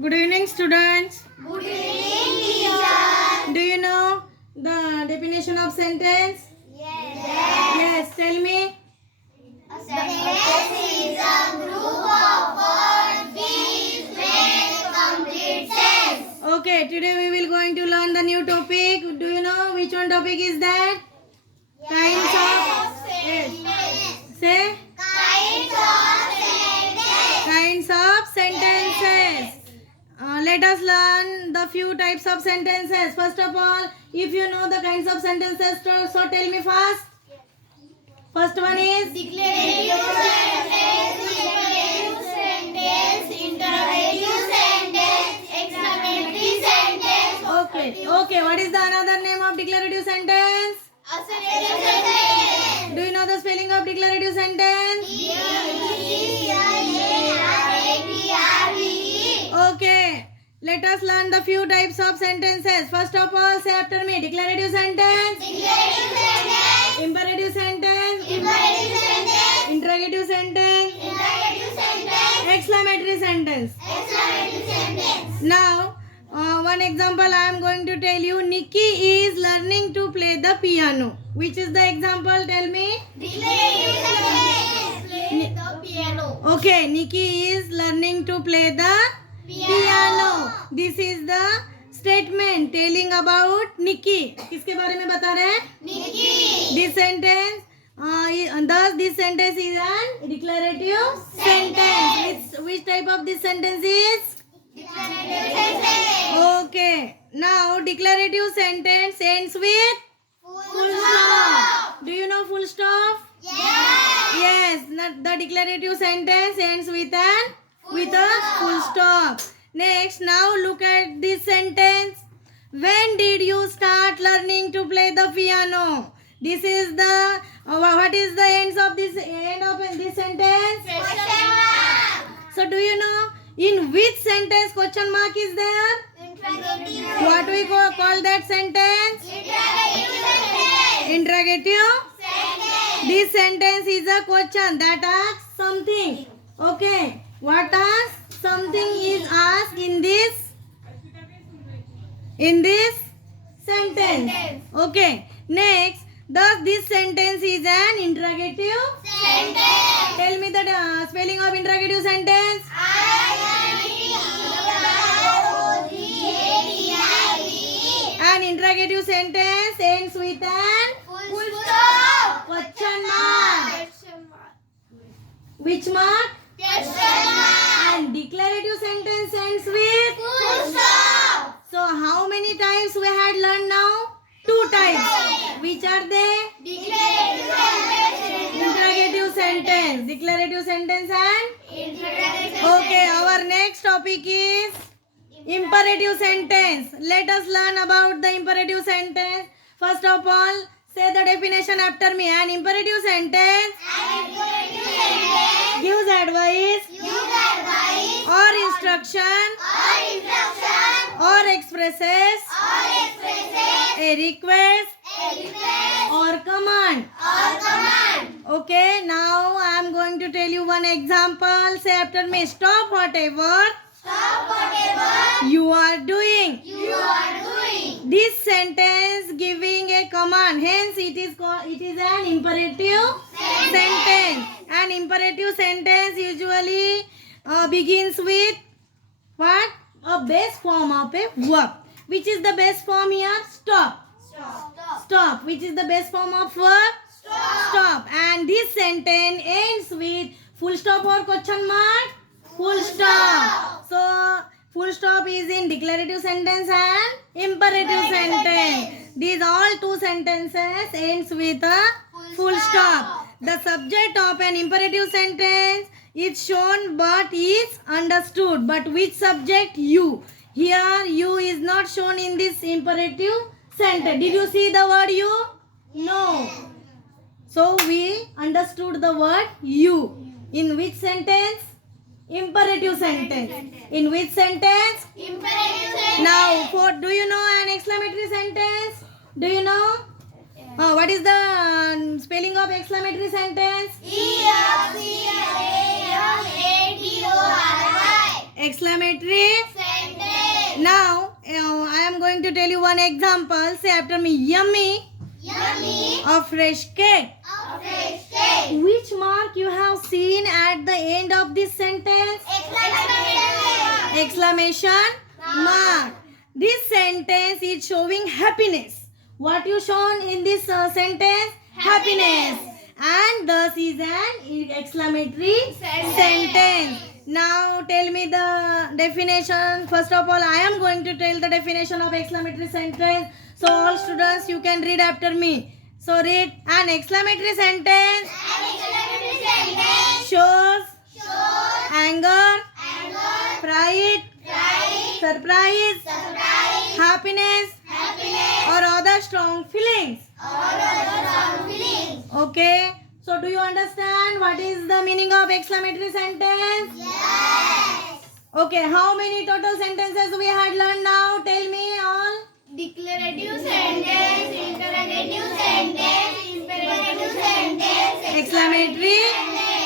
Good evening, students. Good evening, teacher. Do you know the definition of sentence? Yes. Yes, tell me. A sentence is a group of words which make complete sense. Okay, today we will going to learn the new topic. Do you know which one topic is that? Kinds of. Yes. Say. Kinds of sentences. Let us learn the few types of sentences. First of all, if you know the kinds of sentences, so tell me first. First one is Declarative sentence, imperative sentence, interrogative sentence, exclamatory sentence. okay. What is the another name of declarative sentence? Assertive sentence. Do you know the spelling of declarative sentence? Okay. Let us learn the few types of sentences. First of all, say after me. Declarative sentence. Declarative sentence. Imperative sentence. Imperative sentence. Interrogative sentence. Interrogative sentence. Exclamatory sentence. Exclamatory sentence. Now, one example I am going to tell you. Nikki is learning to play the piano. Which is the example? Tell me. Declarative sentence. Play the piano. Okay, Nikki is learning to play the piano. This is the statement telling about Nikki. किसके बारे में बता रहे हैं? Nikki. This sentence, thus this sentence is an declarative sentence. Which type of this sentence is? Declarative sentence. Okay. Now declarative sentence ends with Full stop. Do you know full stop? Yes. Yes. The declarative sentence ends with a full stop. Next, now look at this sentence. When did you start learning to play the piano? This is the what is the end of this sentence? Question mark. So do you know in which sentence question mark is there? Interrogative. What we call that sentence? Interrogative sentence. Interrogative. Sentence. This sentence is a question that asks something. Okay. What asks? Something is asked in this sentence. Okay. Next, thus this sentence is an interrogative. Sentence. Tell me the spelling of interrogative sentence. An interrogative sentence ends with an Full stop. question mark. Question mark. Which mark? Question mark. And declarative sentence ends with. Full stop. So how many types we had learned now? 2 types. Which are they? Declarative sentence. Interrogative sentence. Declarative sentence and? Interrogative Okay, our next topic is imperative sentence. Let us learn about the imperative sentence. First of all, say the definition after me. An imperative sentence gives advice or instruction or expresses a request or command. Okay, now I am going to tell you one example. Say after me. Stop whatever you are doing. This sentence giving a command. Hence, it is an imperative sentence. An imperative sentence usually begins with what? A base form of a verb. Which is the base form here? Stop. Stop. Which is the base form of verb? Stop. And this sentence ends with full stop or question mark? Full stop. So, full stop is in declarative sentence and imperative sentence. These all 2 sentences ends with a full stop. The subject of an imperative sentence is shown but is understood. But which subject? You. Here, you is not shown in this imperative sentence. Did you see the word you? No. So, we understood the word you. In which sentence? Imperative sentence. In which sentence? Imperative sentence. Now, do you know an exclamatory sentence? Do you know? What is the spelling of exclamatory sentence? E-X-C-L-A-M-A-T-O-R-Y. Exclamatory Sentence. going to tell you one example. Say after me, yummy, Yummy. a fresh cake. A fresh cake. Which mark you have seen at the end of this sentence? Exclamation. Exclamation mark. This sentence is showing happiness. What you shown in this sentence? Happiness. And thus is an exclamatory sentence. Now tell me the definition. First of all, I am going to tell the definition of exclamatory sentence. So all students, you can read after me. So read. An exclamatory sentence An exclamatory sentence shows shows anger, anger, pride, pride, surprise, surprise, happiness, happiness, or other strong feelings. or other strong feelings. Okay. So do you understand what is the meaning of exclamatory sentence? Yes. Okay. How many total sentences we had learned now? Tell me all. Declarative sentence, interrogative sentence, imperative sentence, Exclamatory.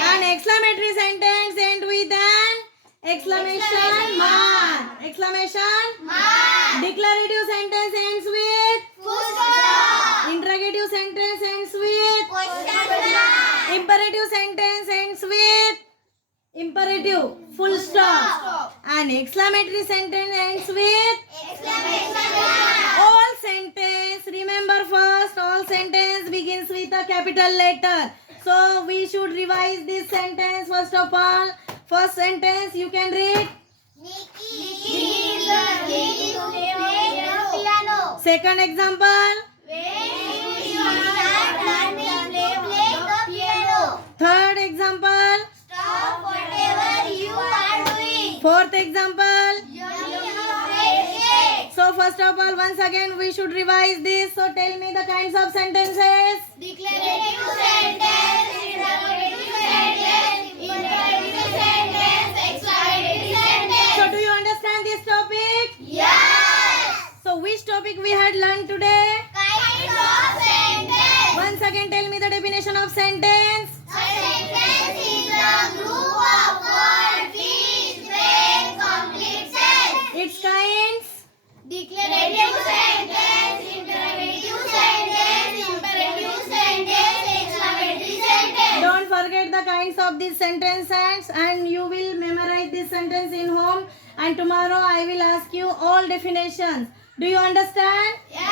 An exclamatory sentence end with an exclamation mark. Exclamation. mark, Declarative sentence ends with. full stop, Interrogative sentence ends with. question mark, Imperative sentence ends with. Imperative. Full stop. An exclamatory sentence ends with. exclamation mark, All sentence. Remember first. All sentence begins with a capital letter. So we should revise this sentence first of all. First sentence you can read. Nikki is learning to play the piano. Second example. When you start learning to play the piano, Third example. stop whatever you are doing. Fourth example. Yummy. So first of all, once again we should revise this. So tell me the kinds of sentences. Declarative sentence, interrogative sentence, imperative sentence, exclamative So sentence. do you understand this topic? Yes. So which topic we had learned today? Kinds of sentence. Once again tell me the definition of sentence. A sentence is a group of words which make complete sense. Its kinds. Declarative sentence, interrogative sentence, imperative sentence, exclamatory sentence. Don't forget the kinds of these sentences and you will memorize this sentence in home, and tomorrow I will ask you all definitions. Do you understand? Yes.